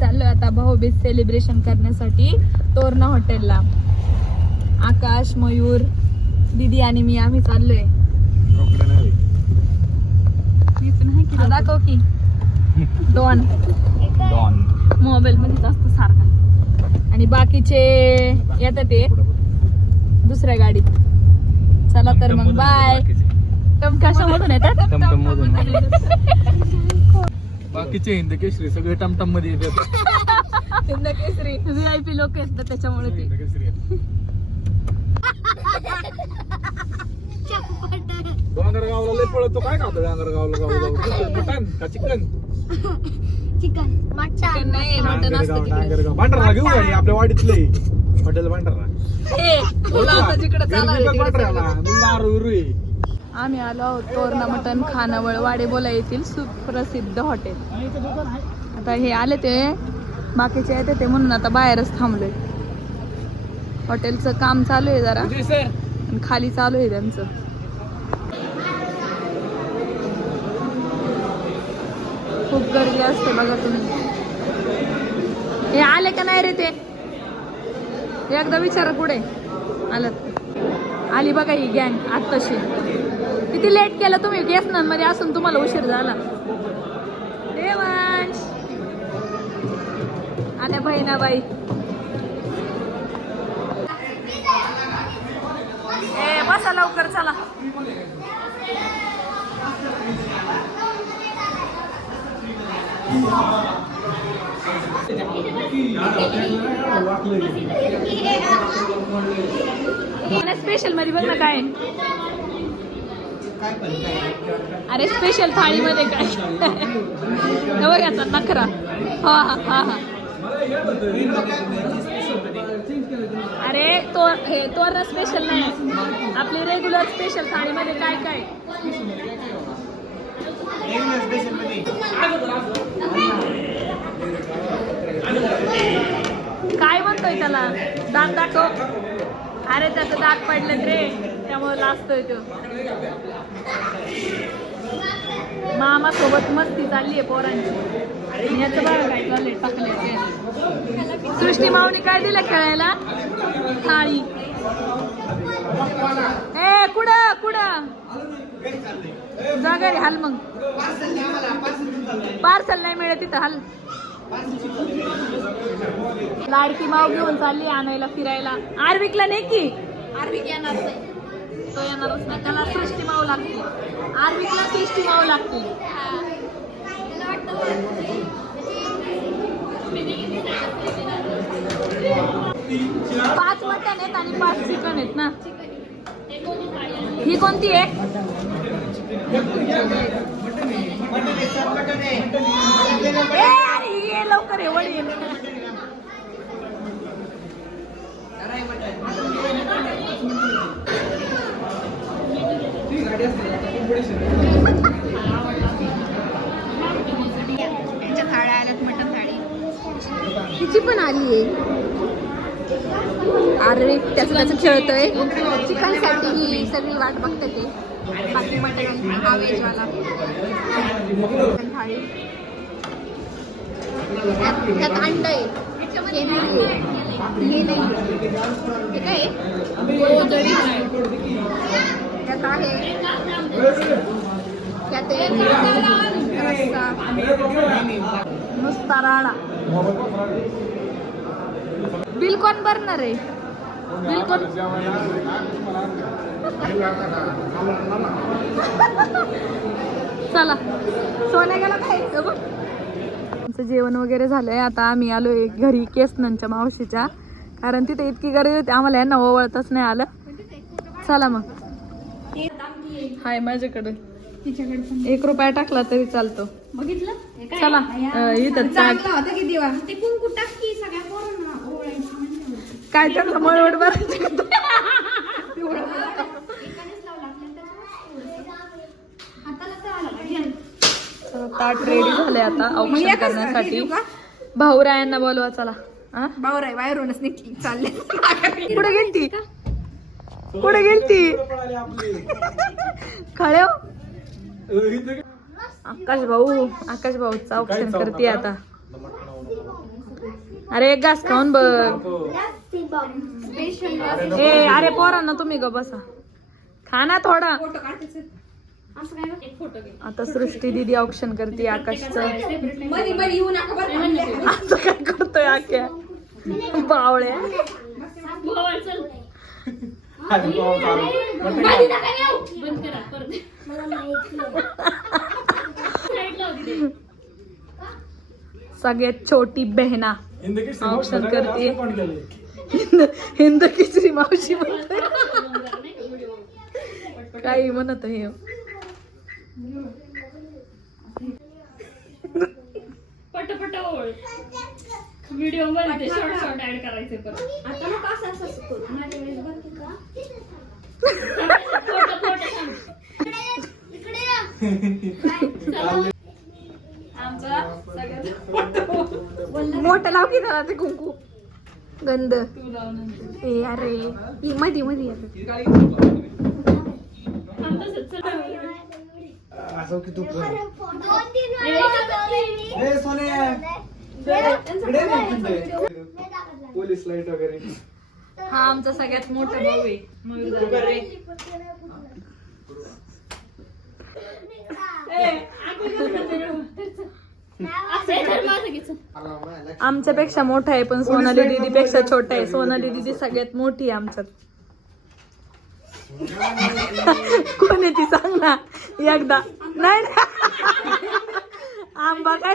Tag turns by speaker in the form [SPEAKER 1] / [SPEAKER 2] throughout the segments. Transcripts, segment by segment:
[SPEAKER 1] चाललोय आता भाऊबीज सेलिब्रेशन करण्यासाठी तोरणा हॉटेलला आकाश मयूर दीदी आणि मी आम्ही चाललोय. हा, दाखव की. दोन
[SPEAKER 2] डॉन
[SPEAKER 1] मोबाईल मध्ये जास्त सारखा. आणि बाकीचे येतात ते. दुसऱ्या गाडीत. चला तर मग बाय टम कशामधून येतात?
[SPEAKER 2] टमटम मधून
[SPEAKER 3] बाकीचे हिंद केसरी सगळे टमटममध्ये येतात.
[SPEAKER 1] Hind Kesari. V I P लोक येतात त्याच्यामुळे ते.
[SPEAKER 3] हिंद केसरी आहेत. डोंगरगावला लय पळतो काय खातो डोंगरगावला गाव गाव मटन का चिकन?
[SPEAKER 4] चिकन.
[SPEAKER 1] चिकन नाही मटन असतं तिकडे
[SPEAKER 3] डांगरगाव भांडारा घेऊ आणि आपल्या वाडीतले. हॉटेल भांडारा
[SPEAKER 1] हे, तुला आता जिकडे चालावं
[SPEAKER 3] गरबीचाच
[SPEAKER 1] तिकडे
[SPEAKER 3] दारू आहे.
[SPEAKER 1] आम्ही आलो आहोत तोरणा मटण खानावळ वाडेबोला येथील सुप्रसिद्ध हॉटेल. आता हे आले ते बाकीचे येते ते म्हणून आता बाहेरच थांबलोय. हॉटेलचं काम चालू आहे जरा. आणि खाली चालू आहे त्यांचं. खूप गर्दी असते बघा तुम्ही. हे आले का नाही रे ते? एकदा विचारा पुढे. आलं. आली बघा ही गँग आत्ताशी. किती लेट केलं तुम्ही? केसनानमध्ये असून तुम्हाला उशीर झाला. देवांश. आल्या बहिणाबाई. ए बसा लवकर चला. स्पेशलमध्ये बघ ना काय. अरे स्पेशल थाळी मध्ये काय? हे बघ याचा नखरा. हा हा हा हा. अरे तो हे तोरणा स्पेशल नाही. आपली रेग्युलर स्पेशल थाळी मध्ये काय? काय काय म्हणतोय त्याला? दात दाखव. अरे त्याचं दात पडलेत रे. त्यामुळे लाजतोय तो. मामा सोबत मस्ती चालली आहे पोरांची. याचं बघा काय चाललंय टाकले सृष्टी माऊनी काय दिलं खेळायला? थाळी. ए कुठं कुठं? जा घरी हाल मग. पार्सल नाही मिळत तिथं हाल. लाडकी माव घेऊन चालली आणायला फिरायला. आर्विकला नाही की? आर्विक येणार तो येणारच नाही त्याला सृष्टी माव लागते आर्मीला सृष्टी मावं लागते पाच मटन आहेत आणि पाच चिकन आहेत ना. ही कोणती आहे? लवकर अरे ही ये. लवकर ये वडी
[SPEAKER 4] थाळी.
[SPEAKER 1] हिची पण आली आहे. अरे त्याचं त्याचं खेळतोय.
[SPEAKER 4] चिकनसाठी ही सगळी वाट बघते ते. बाकी मटण हा व्हेजवाला मटण थाळी. त्यात त्यात अंड आहे. हे नाही हे नाही हे काय हो, त्यात आहे. त्यात आहे रस्सा.
[SPEAKER 1] नुसता राडा. बिल कोण भरणार आहे? बिल कोण? चला. सोन्या गेला काय बघ. आमचं जेवण वगैरे झालंय. आता आम्ही आलोय घरी केसनंच्या मावशीच्या. कारण तिथे इतकी गर्दी होती आम्हाला यांना ओवळतच नाही आलं. चला मग. हाय माझ्याकडे. एक रुपया टाकला तरी चालतो.
[SPEAKER 4] बघितलं? काय?
[SPEAKER 1] चला इथं. काय त्यांना मळवट भरायचं ताट रेडी झाले आता औक्षण करण्यासाठी. भाऊरायांना बोलवा चला?
[SPEAKER 4] बावराय बाहेरूनच निघली. चालले.
[SPEAKER 1] कुठे गेलती? कुठे गेलती? खळे आकाश भाऊ आकाश भाऊचं औक्षण करते आता. अरे एक घास खाऊन बघ. ए अरे पोरांना तुम्ही ग बसा. खा ना थोडा.
[SPEAKER 4] असं काय एक फोटो घे
[SPEAKER 1] आता सृष्टी दिदी ऑप्शन करते आकाशचं.
[SPEAKER 4] मधी मधी येऊ नका बरं
[SPEAKER 1] असं काय करतोय आख्या? बावळ्या. सगळ्यात छोटी बहना
[SPEAKER 3] बघायला
[SPEAKER 1] करते. हिंद हिंद किचरी मावशी म्हणते. काही म्हणत हे
[SPEAKER 4] पटपट ओळ. व्हिडिओमध्ये शॉर्ट शॉर्ट ऍड करायचे परत. आता मग असं असं माझ्या वेळेस बघ का फोटो फोटो आमचा सगळ्यात
[SPEAKER 1] मोठं लाव की त्याला ते कुंकू. गंध. ए अरे. ही मधी मधी.
[SPEAKER 3] असं की तू. पोलीस लाइट वगैरे.
[SPEAKER 1] हा आमचा सगळ्यात मोठा भाऊ आहे. मयूर. आमच्यापेक्षा मोठा आहे पण सोनाली दीदी पेक्षा छोटा आहे. सोनाली दीदी सगळ्यात मोठी आहे आमच्यात. कोण आहे ती सांग ना एकदा. नाही नाही. आंबा काय?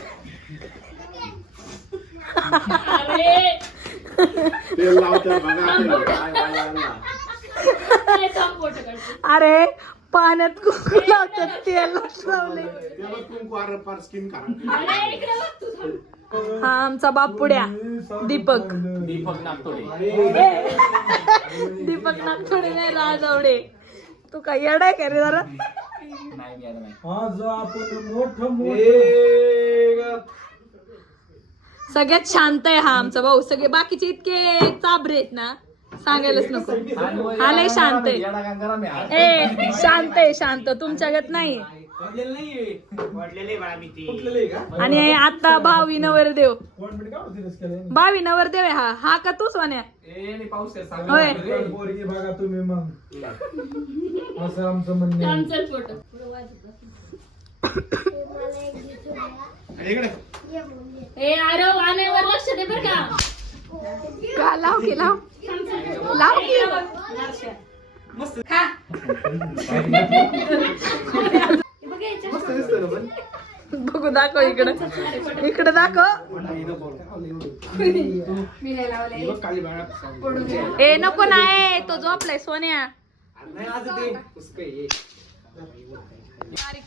[SPEAKER 4] बघ काय. अरे, ए, थांब, फोटो काढते.
[SPEAKER 1] अरे पाण्यात कुंकू लावतात तेल लावले
[SPEAKER 4] अरे, इकडे बघ तू, थांब.
[SPEAKER 1] हा आमचा बापुड्या दीपक
[SPEAKER 2] दीपक नागतोडे
[SPEAKER 1] दीपक नागथोडे नाही राजवडे तू काय येडाय का रे जरा
[SPEAKER 2] नाही मी आता नाही
[SPEAKER 3] माझं आपण मोठं मोठं
[SPEAKER 1] सगळ्यात शांत आहे हा आमचा भाऊ. सगळे बाकीचे इतके चाबरे आहेत ना सांगायलाच नको. हा लय शांत आहे. ए शांत आहे शांत. तुमच्यागत नाही आणि आता भावी नवरदेव.
[SPEAKER 3] केलं
[SPEAKER 1] भावी नवरदेव आहे हा. हा का तू सोन्या होय.
[SPEAKER 3] असं आमचं म्हणणं आहे.
[SPEAKER 4] थांब, चल, फोटो. ए, अरे, वाण्यावर लक्ष दे बरं का
[SPEAKER 1] का लाव की लाव. लाव की. खा.
[SPEAKER 3] मस्त दिसतं ना पण
[SPEAKER 1] बघू दाखव इकडं. इकडं दाखव. ए नको नाही तो झोपलाय सोन्या.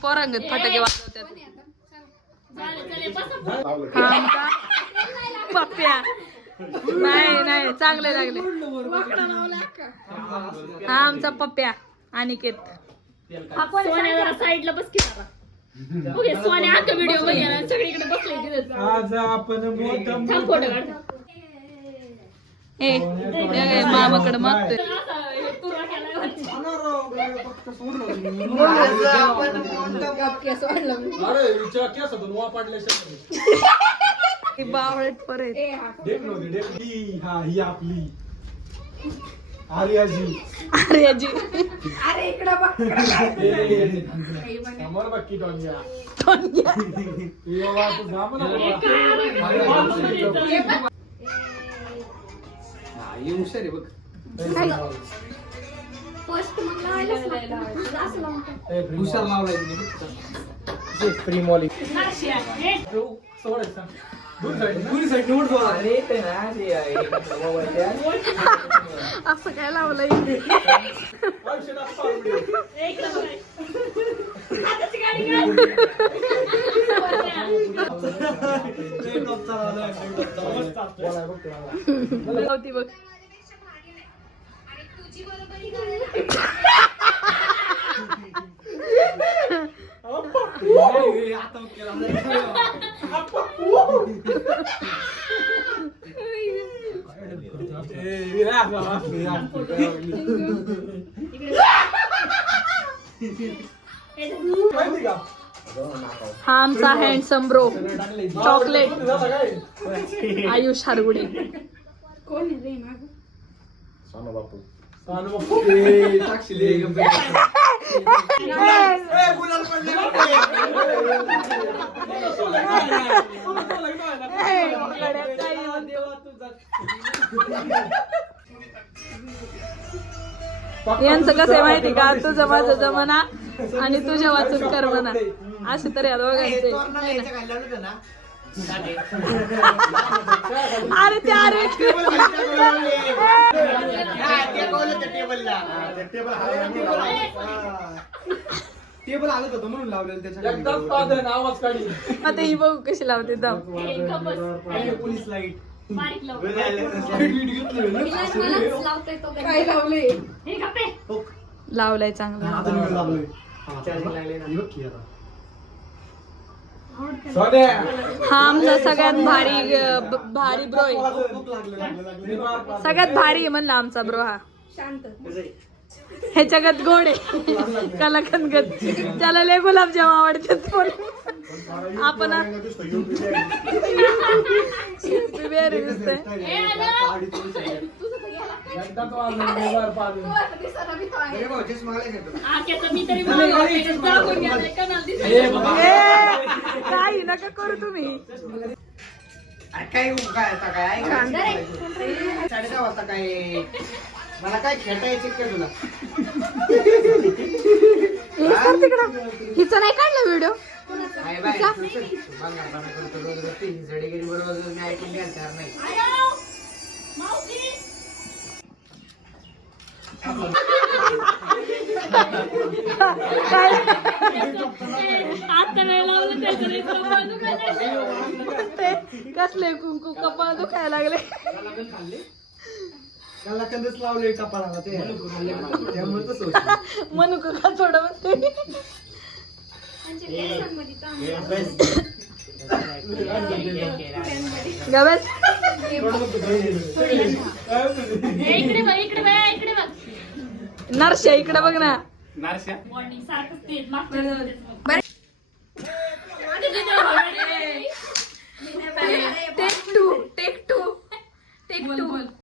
[SPEAKER 1] पोरांगत फटाके वाजवतात. पप्प्या. नाही नाही चांगले लागले. हा आमचा पप्प्या अनिकेत.
[SPEAKER 4] साईडला बस सोन्या आता व्हिडिओ बघा सगळीकडे बसले
[SPEAKER 3] आज आपण
[SPEAKER 4] फोटो काढ.
[SPEAKER 1] मामाकडे मागतोय.
[SPEAKER 4] असा हे.
[SPEAKER 3] अरे
[SPEAKER 1] ही बावळट परत
[SPEAKER 3] डेक ही हा ही आपली आर्याजी
[SPEAKER 1] अरे जी
[SPEAKER 3] समोर बघ की टोनिया
[SPEAKER 1] टोनिया.
[SPEAKER 3] ये वा तू जा म्हणा बाबा.
[SPEAKER 4] काय आलं?
[SPEAKER 3] आर्याजी.
[SPEAKER 4] फर्स्ट मग लावायलाच लागतं. असं लावून टाक.
[SPEAKER 3] ए, हुशार लावलाय.
[SPEAKER 4] हे.
[SPEAKER 3] दोन साईड दोन्ही साईड निवड बोला
[SPEAKER 1] असं काय लावलंय. लावती बघ. हा आमचा handsome bro chocolate Ayush Hargude.
[SPEAKER 3] कोण आहे रे मागं?
[SPEAKER 1] यांचं कसं आहे माहिती का? तुझं माझं जमना आणि तुझ्या वाचून कर म्हणा असे तर या दोघांचे अरे ते अरे.
[SPEAKER 5] टेबल आलं होतं म्हणून लावलेलं त्याच्या
[SPEAKER 2] आवाज काढी.
[SPEAKER 1] आता ही बघू कशी लावते
[SPEAKER 3] हे.
[SPEAKER 5] Police light.
[SPEAKER 3] बारीक लाव.
[SPEAKER 5] लावले
[SPEAKER 3] मलाच लावतोय तो गप्प.
[SPEAKER 1] काय लावले
[SPEAKER 3] हे गप्पे.
[SPEAKER 1] लावलाय चांगलं
[SPEAKER 2] सोन्या
[SPEAKER 1] हा आमचा सगळ्यात भारी भारी ब्रो आहे. सगळ्यात भारी आहे म्हणलं आमचा ब्रो हा.
[SPEAKER 3] शांत.
[SPEAKER 1] ह्याच्यागत गोड आहे. कलाकंदगत त्याला लय गुलाबजाम आवडतात पण आपण काही नका करू तुम्ही.
[SPEAKER 5] काय काय आता काय वाजता काय? मला काय खेळता तुला
[SPEAKER 1] हे सर तिकडं हिचं नाही काढला व्हिडिओ
[SPEAKER 5] काय बाय बंगारपणा करतो रोज रोज ती जडेगिरी बरोबर मी ऐकून घ्यायला तयार नाही
[SPEAKER 3] आयो. मावशी. आता नाही लावलं त्याचं लई कपाळ दुखायलंय.
[SPEAKER 1] ते कसले कुंकू कपाळ दुखायला लागले
[SPEAKER 5] त्याला कंदच लावले कपाळाला ते. त्यामुळे तसं होतं.
[SPEAKER 1] म्हणू का थोडं म्हणते? गव्यात
[SPEAKER 3] हे इकडे बघ इकडे बघ इकडे बघ.
[SPEAKER 1] नरशा इकडे बघ ना.
[SPEAKER 2] नारशा
[SPEAKER 3] सारखंच मागच्या वेळेस.